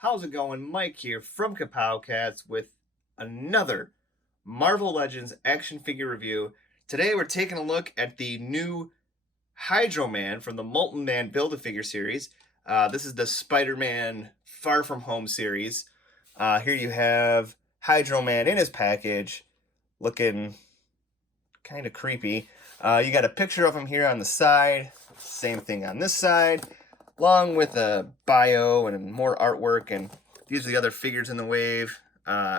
How's it going? Mike here from Kapowcast with another Marvel Legends action figure review. Today we're taking a look at the new Hydro Man from the Molten Man Build-A-Figure series. This is the Spider-Man Far From Home series. Here you have Hydro Man in his package, looking kind of creepy. You got a picture of him here on the side, same thing on this side, along with a bio and more artwork, and these are the other figures in the wave.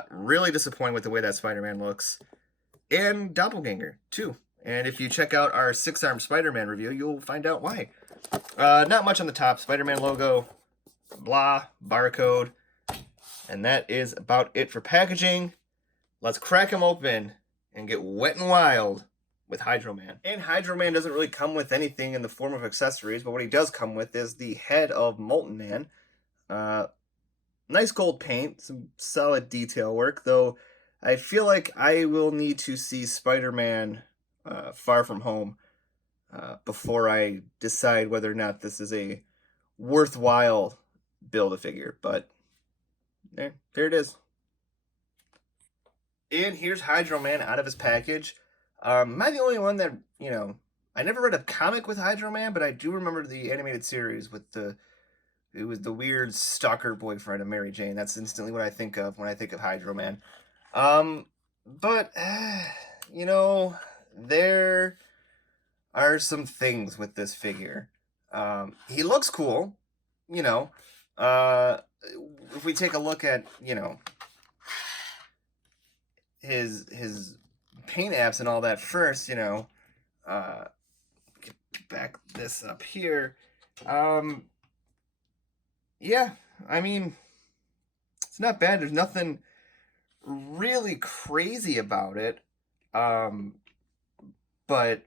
Really disappointed with the way that Spider-Man looks. And Doppelganger, too. And if you check out our 6-arm Spider-Man review, you'll find out why. Not much on the top. Spider-Man logo, blah, barcode. And that is about it for packaging. Let's crack them open and get wet and wild with Hydro Man. And Hydro Man doesn't really come with anything in the form of accessories, but what he does come with is the head of Molten Man. Nice gold paint, some solid detail work, though I feel like I will need to see Spider-Man Far From Home before I decide whether or not this is a worthwhile Build-A-Figure, but there it is. And here's Hydro Man out of his package. Am I the only one that, I never read a comic with Hydro Man, but I do remember the animated series with it was the weird stalker boyfriend of Mary Jane. That's instantly what I think of when I think of Hydro Man. But, there are some things with this figure. He looks cool, if we take a look at, his paint apps and all that first, get back this up here. Yeah, I mean, it's not bad. There's nothing really crazy about it. But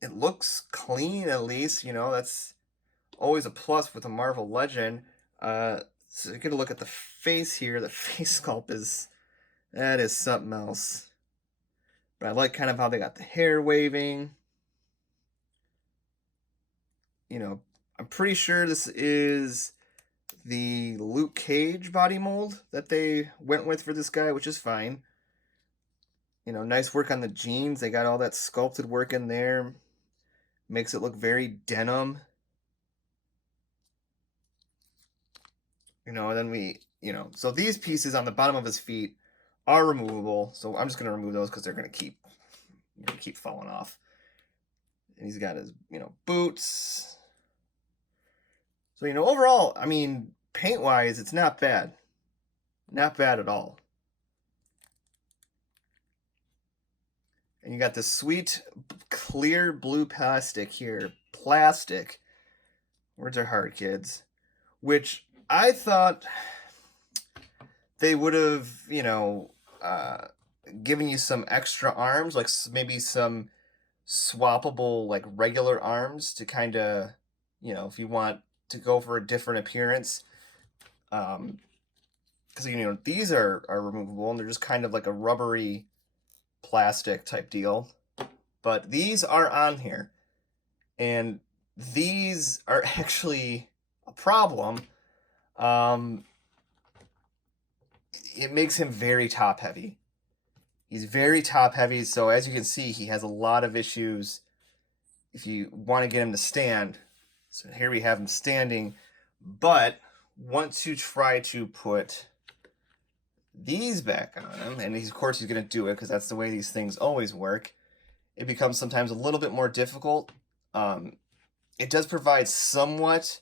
it looks clean, at least, that's always a plus with a Marvel Legend. So get a look at the face here. The face sculpt that is something else. But I like kind of how they got the hair waving. I'm pretty sure this is the Luke Cage body mold that they went with for this guy, which is fine. Nice work on the jeans. They got all that sculpted work in there. Makes it look very denim. And then so these pieces on the bottom of his feet are removable. So I'm just going to remove those because they're going to keep falling off. And he's got his, boots. So, overall, I mean, paint-wise, it's not bad. Not bad at all. And you got this sweet, clear blue plastic here. Plastic. Words are hard, kids. Which I thought they would have, given you some extra arms, like maybe some swappable, like regular arms to kind of, if you want to go for a different appearance. Because, these are removable and they're just kind of like a rubbery plastic type deal. But these are on here. And these are actually a problem. It makes him very top heavy. He's very top heavy, so as you can see, he has a lot of issues if you want to get him to stand. So here we have him standing, but once you try to put these back on him, and of course he's going to do it because that's the way these things always work, it becomes sometimes a little bit more difficult. It does provide somewhat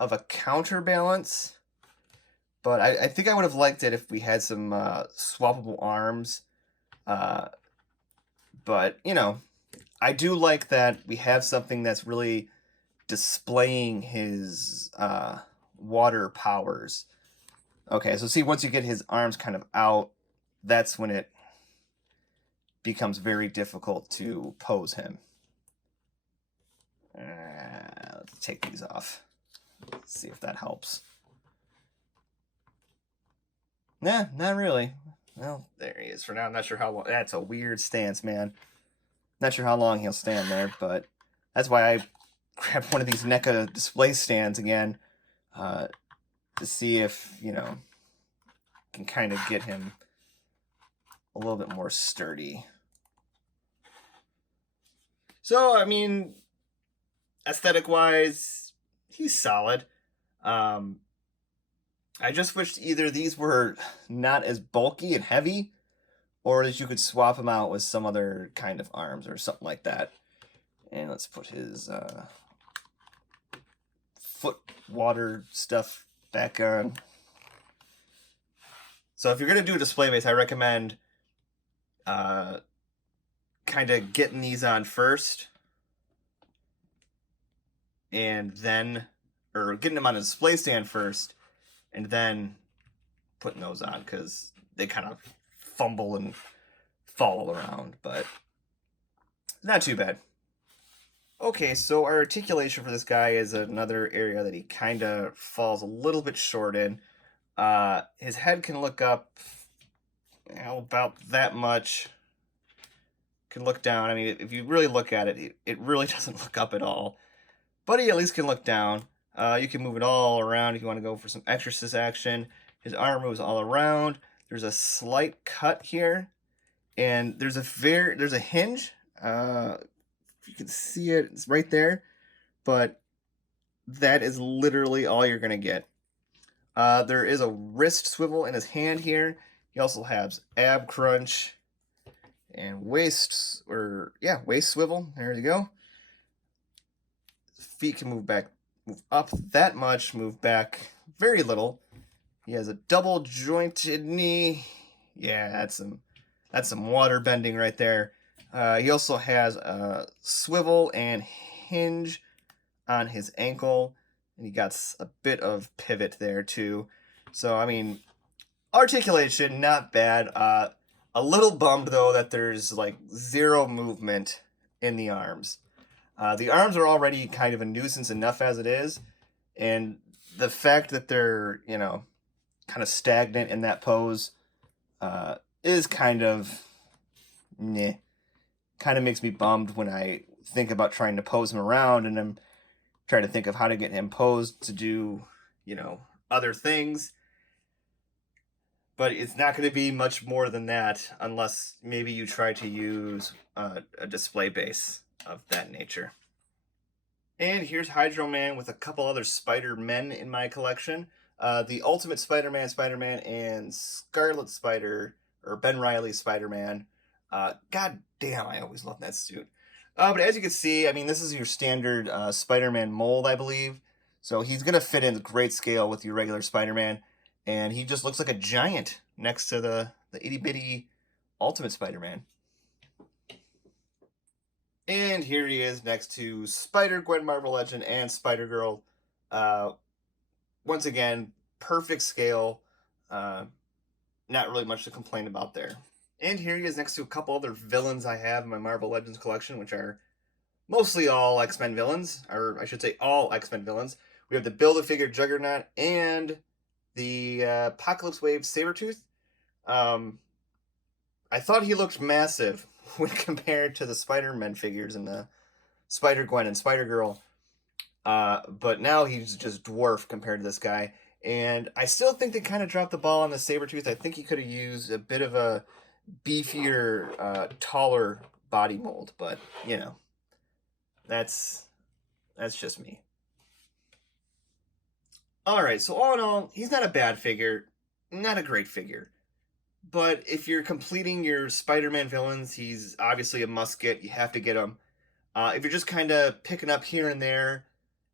of a counterbalance, but I think I would have liked it if we had some swappable arms. But, I do like that we have something that's really displaying his water powers. Okay, so see, once you get his arms kind of out, that's when it becomes very difficult to pose him. Let's take these off. Let's see if that helps. Nah, not really. Well, there he is for now. I'm not sure how long. That's a weird stance, man. Not sure how long he'll stand there, but that's why I grabbed one of these NECA display stands again. to see if, you know, can kind of get him a little bit more sturdy. So, I mean, aesthetic-wise, he's solid. I just wished either these were not as bulky and heavy, or that you could swap him out with some other kind of arms or something like that. And let's put his foot water stuff back on. So if you're going to do a display base, I recommend kind of getting these on first, and then, or getting them on a display stand first, and then putting those on, because they kind of fumble and fall around, but not too bad. Okay, so our articulation for this guy is another area that he kind of falls a little bit short in. His head can look up, you know, about that much. Can look down. I mean, if you really look at it, it really doesn't look up at all. But he at least can look down. You can move it all around if you want to go for some exorcist action. His arm moves all around. There's a slight cut here, and there's a hinge. If you can see it, it's right there. But that is literally all you're gonna get. There is a wrist swivel in his hand here. He also has ab crunch and waist swivel. There you go. His feet can move up that much, move back very little. He has a double jointed knee. Yeah, that's some water bending right there. He also has a swivel and hinge on his ankle, and he got a bit of pivot there too. So, I mean, articulation, not bad. A little bummed, though, that there's like zero movement in the arms. The arms are already kind of a nuisance enough as it is, and the fact that they're, you know, kind of stagnant in that pose is kind of meh. Kind of makes me bummed when I think about trying to pose him around, and I'm trying to think of how to get him posed to do, you know, other things. But it's not going to be much more than that unless maybe you try to use a display base of that nature. And here's Hydro Man with a couple other Spider-Men in my collection. The Ultimate Spider-Man, and Scarlet Spider, or Ben Reilly Spider-Man. God damn, I always love that suit. But as you can see, I mean, this is your standard Spider-Man mold, I believe. So he's going to fit in great scale with your regular Spider-Man. And he just looks like a giant next to the itty-bitty Ultimate Spider-Man. And here he is next to Spider-Gwen Marvel Legend and Spider-Girl. Once again, perfect scale. Not really much to complain about there. And here he is next to a couple other villains I have in my Marvel Legends collection, which are mostly all X-Men villains, or I should say all X-Men villains. We have the Build-A-Figure Juggernaut and the Apocalypse Wave Sabretooth. I thought he looked massive when compared to the Spider-Man figures and the Spider-Gwen and Spider-Girl. But now he's just dwarf compared to this guy. And I still think they kind of dropped the ball on the Sabretooth. I think he could have used a bit of a beefier, taller body mold. But, you know, that's just me. Alright, so all in all, he's not a bad figure. Not a great figure. But if you're completing your Spider-Man villains, he's obviously a must-get. You have to get him. If you're just kind of picking up here and there,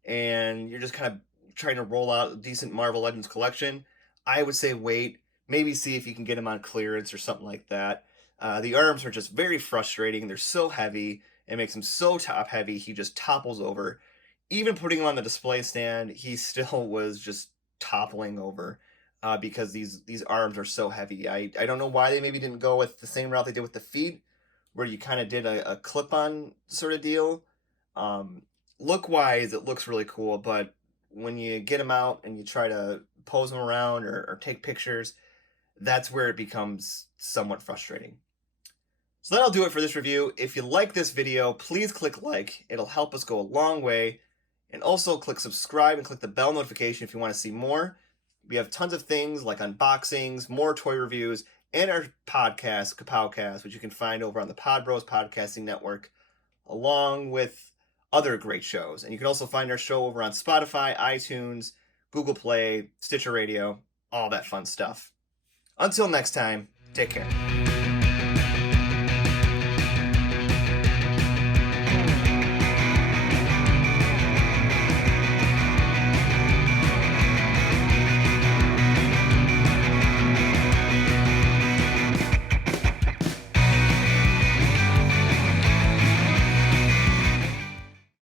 and you're just kind of trying to roll out a decent Marvel Legends collection, I would say wait. Maybe see if you can get him on clearance or something like that. The arms are just very frustrating. They're so heavy. It makes him so top-heavy, he just topples over. Even putting him on the display stand, he still was just toppling over because these arms are so heavy. I don't know why they maybe didn't go with the same route they did with the feet, where you kind of did a clip-on sort of deal. Look-wise, it looks really cool, but when you get him out and you try to pose him around or take pictures, that's where it becomes somewhat frustrating. So that'll do it for this review. If you like this video, please click like. It'll help us go a long way. And also click subscribe and click the bell notification if you want to see more. We have tons of things like unboxings, more toy reviews, and our podcast, Kapowcast, which you can find over on the Pod Bros Podcasting Network, along with other great shows. And you can also find our show over on Spotify, iTunes, Google Play, Stitcher Radio, all that fun stuff. Until next time, take care.